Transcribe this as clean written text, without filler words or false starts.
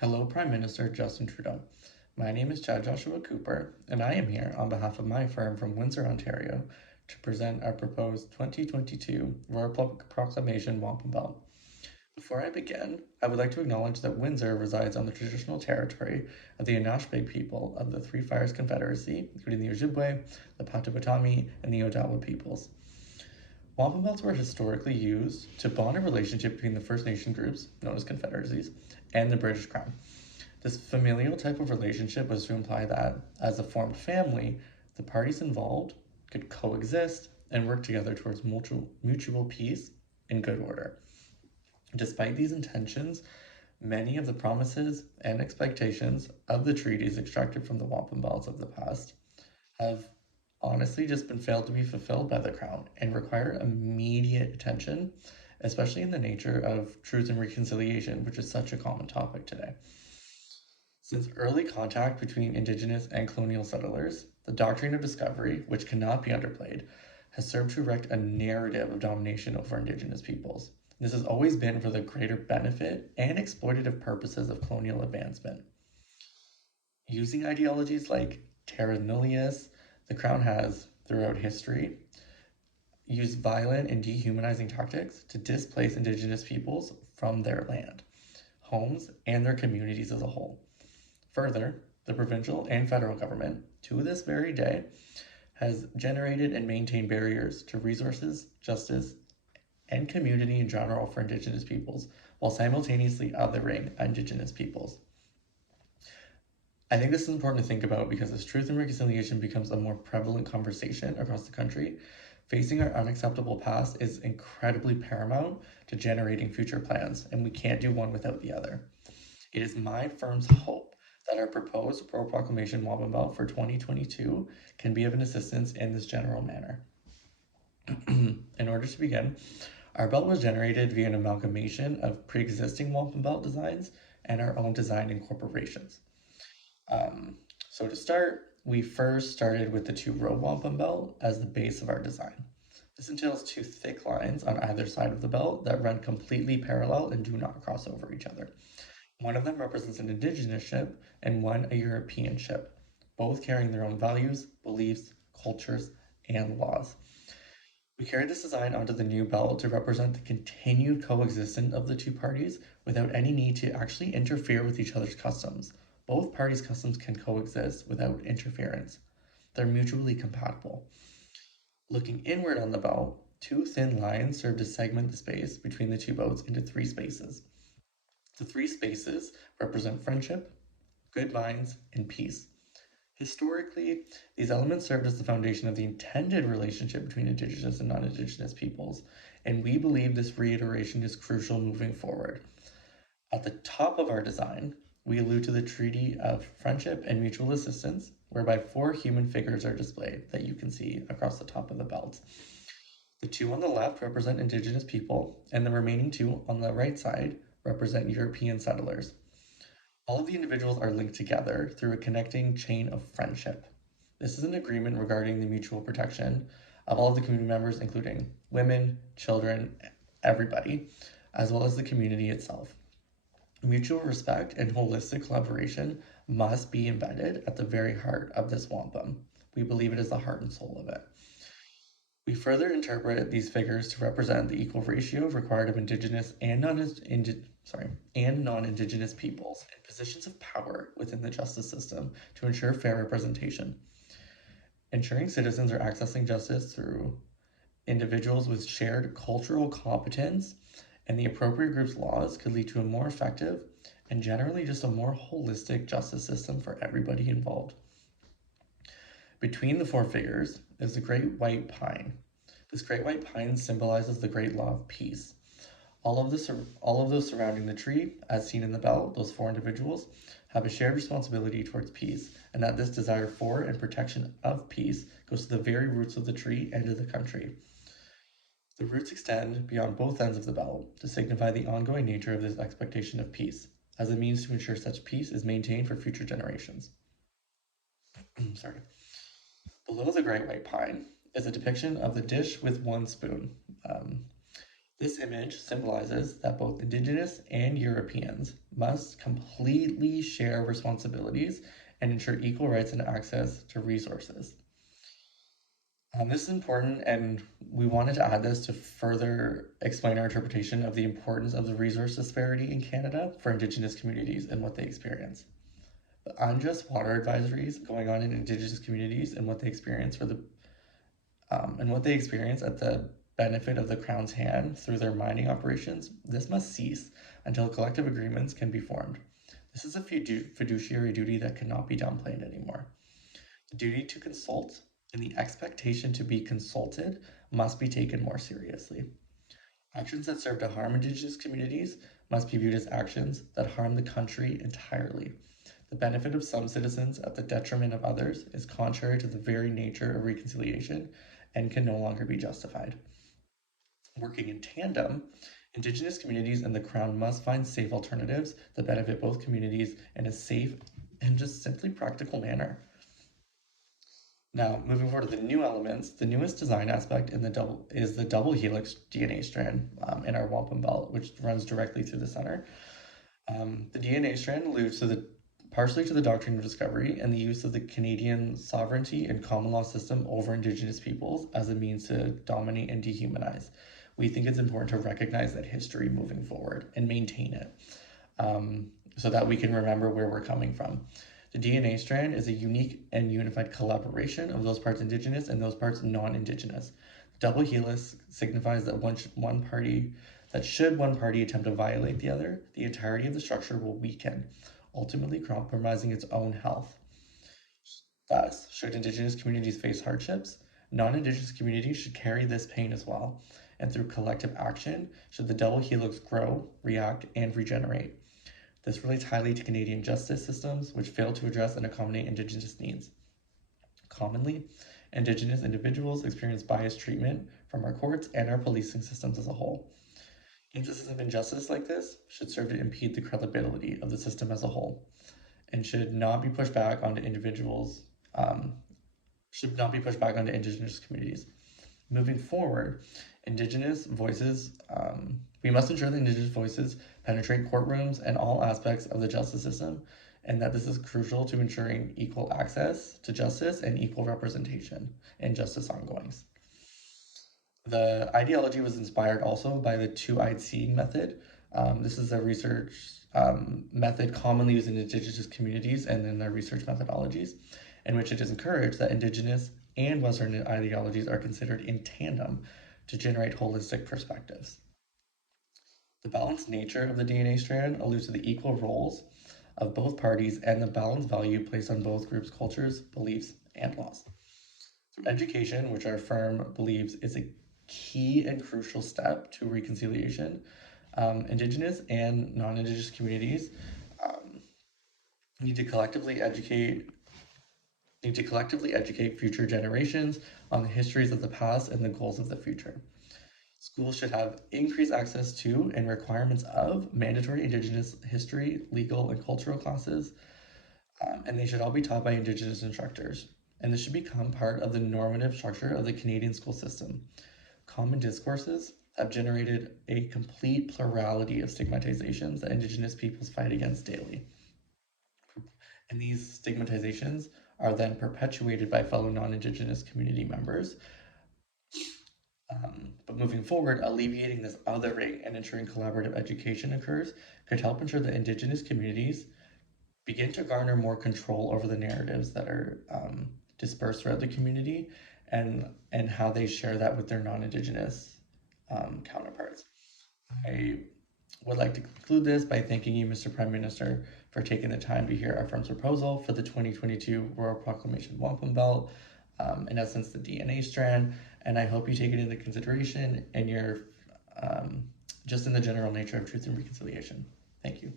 Hello, Prime Minister Justin Trudeau. My name is Chad Joshua Cooper, and I am here on behalf of my firm from Windsor, Ontario, to present our proposed 2022 Royal Proclamation Wampum Belt. Before I begin, I would like to acknowledge that Windsor resides on the traditional territory of the Anishinaabeg people of the Three Fires Confederacy, including the Ojibwe, the Potawatomi, and the Odawa peoples. Wampum belts were historically used to bond a relationship between the First Nation groups, known as confederacies, and the British Crown. This familial type of relationship was to imply that, as a formed family, the parties involved could coexist and work together towards mutual peace and good order. Despite these intentions, many of the promises and expectations of the treaties extracted from the wampum belts of the past have honestly just been failed to be fulfilled by the Crown and require immediate attention, especially in the nature of truth and reconciliation, which is such a common topic today. Since early contact between Indigenous and colonial settlers, the doctrine of discovery, which cannot be underplayed, has served to erect a narrative of domination over Indigenous peoples. This has always been for the greater benefit and exploitative purposes of colonial advancement. Using ideologies like terra nullius, the Crown has, throughout history, used violent and dehumanizing tactics to displace Indigenous peoples from their land, homes, and their communities as a whole. Further, the provincial and federal government, to this very day, has generated and maintained barriers to resources, justice, and community in general for Indigenous peoples, while simultaneously othering Indigenous peoples. I think this is important to think about because as truth and reconciliation becomes a more prevalent conversation across the country, facing our unacceptable past is incredibly paramount to generating future plans, and we can't do one without the other. It is my firm's hope that our proposed Royal Proclamation Wampum Belt for 2022 can be of an assistance in this general manner. In order to begin, our belt was generated via an amalgamation of pre-existing wampum belt designs and our own design incorporations. So to start, we first started with the two-row wampum belt as the base of our design. This entails two thick lines on either side of the belt that run completely parallel and do not cross over each other. One of them represents an Indigenous ship and one a European ship, both carrying their own values, beliefs, cultures, and laws. We carried this design onto the new belt to represent the continued coexistence of the two parties without any need to actually interfere with each other's customs. Both parties' customs can coexist without interference. They're mutually compatible. Looking inward on the belt, two thin lines serve to segment the space between the two boats into three spaces. The three spaces represent friendship, good vibes, and peace. Historically, these elements served as the foundation of the intended relationship between Indigenous and non-Indigenous peoples, and we believe this reiteration is crucial moving forward. At the top of our design, we allude to the Treaty of Friendship and Mutual Assistance, whereby four human figures are displayed that you can see across the top of the belt. The two on the left represent Indigenous people, and the remaining two on the right side represent European settlers. All of the individuals are linked together through a connecting chain of friendship. This is an agreement regarding the mutual protection of all of the community members, including women, children, everybody, as well as the community itself. Mutual respect and holistic collaboration must be embedded at the very heart of this wampum. We believe it is the heart and soul of it. We further interpret these figures to represent the equal ratio required of Indigenous and non-Indigenous peoples in positions of power within the justice system to ensure fair representation. Ensuring citizens are accessing justice through individuals with shared cultural competence and the appropriate group's laws could lead to a more effective and generally just a more holistic justice system for everybody involved. Between the four figures is the great white pine. This great white pine symbolizes the great law of peace. All of those surrounding the tree, as seen in the belt, those four individuals, have a shared responsibility towards peace, and that this desire for and protection of peace goes to the very roots of the tree and of the country. The roots extend beyond both ends of the belt to signify the ongoing nature of this expectation of peace, as a means to ensure such peace is maintained for future generations. Sorry. Below the great white pine is a depiction of the dish with one spoon. This image symbolizes that both Indigenous and Europeans must completely share responsibilities and ensure equal rights and access to resources. This is important, and we wanted to add this to further explain our interpretation of the importance of the resource disparity in Canada for Indigenous communities and what they experience. The unjust water advisories going on in Indigenous communities and what they experience at the benefit of the Crown's hand through their mining operations, this must cease until collective agreements can be formed. This is a fiduciary duty that cannot be downplayed anymore. The duty to consult and the expectation to be consulted must be taken more seriously. Actions that serve to harm Indigenous communities must be viewed as actions that harm the country entirely. The benefit of some citizens at the detriment of others is contrary to the very nature of reconciliation and can no longer be justified. Working in tandem, Indigenous communities and the Crown must find safe alternatives that benefit both communities in a safe and just simply practical manner. Now, moving forward to the new elements, the newest design aspect is the double helix DNA strand in our wampum belt, which runs directly through the center. The DNA strand alludes partially to the doctrine of discovery and the use of the Canadian sovereignty and common law system over Indigenous peoples as a means to dominate and dehumanize. We think it's important to recognize that history moving forward and maintain it so that we can remember where we're coming from. The DNA strand is a unique and unified collaboration of those parts Indigenous and those parts non-Indigenous. Double helix signifies that should one party attempt to violate the other, the entirety of the structure will weaken, ultimately compromising its own health. Thus, should Indigenous communities face hardships, non-Indigenous communities should carry this pain as well, and through collective action, should the double helix grow, react, and regenerate. This relates highly to Canadian justice systems, which fail to address and accommodate Indigenous needs. Commonly, Indigenous individuals experience biased treatment from our courts and our policing systems as a whole. Instances of injustice like this should serve to impede the credibility of the system as a whole and should not be pushed back onto Indigenous communities. Moving forward, Indigenous voices, we must ensure that Indigenous voices penetrate courtrooms and all aspects of the justice system, and that this is crucial to ensuring equal access to justice and equal representation in justice ongoings. The ideology was inspired also by the two-eyed seeing method. This is a research method commonly used in Indigenous communities and in their research methodologies, in which it is encouraged that Indigenous and Western ideologies are considered in tandem to generate holistic perspectives. The balanced nature of the DNA strand alludes to the equal roles of both parties and the balanced value placed on both groups' cultures, beliefs, and laws. Through education, which our firm believes is a key and crucial step to reconciliation, Indigenous and non-Indigenous communities need to collectively educate future generations on the histories of the past and the goals of the future. Schools should have increased access to and requirements of mandatory Indigenous history, legal, and cultural classes, and they should all be taught by Indigenous instructors. And this should become part of the normative structure of the Canadian school system. Common discourses have generated a complete plurality of stigmatizations that Indigenous peoples fight against daily. And these stigmatizations are then perpetuated by fellow non-Indigenous community members. But moving forward, alleviating this othering and ensuring collaborative education occurs could help ensure that Indigenous communities begin to garner more control over the narratives that are dispersed throughout the community and how they share that with their non-Indigenous counterparts. I would like to conclude this by thanking you, Mr. Prime Minister, for taking the time to hear our firm's proposal for the 2022 Royal Proclamation Wampum Belt, in essence, the DNA strand, and I hope you take it into consideration in your just in the general nature of truth and reconciliation. Thank you.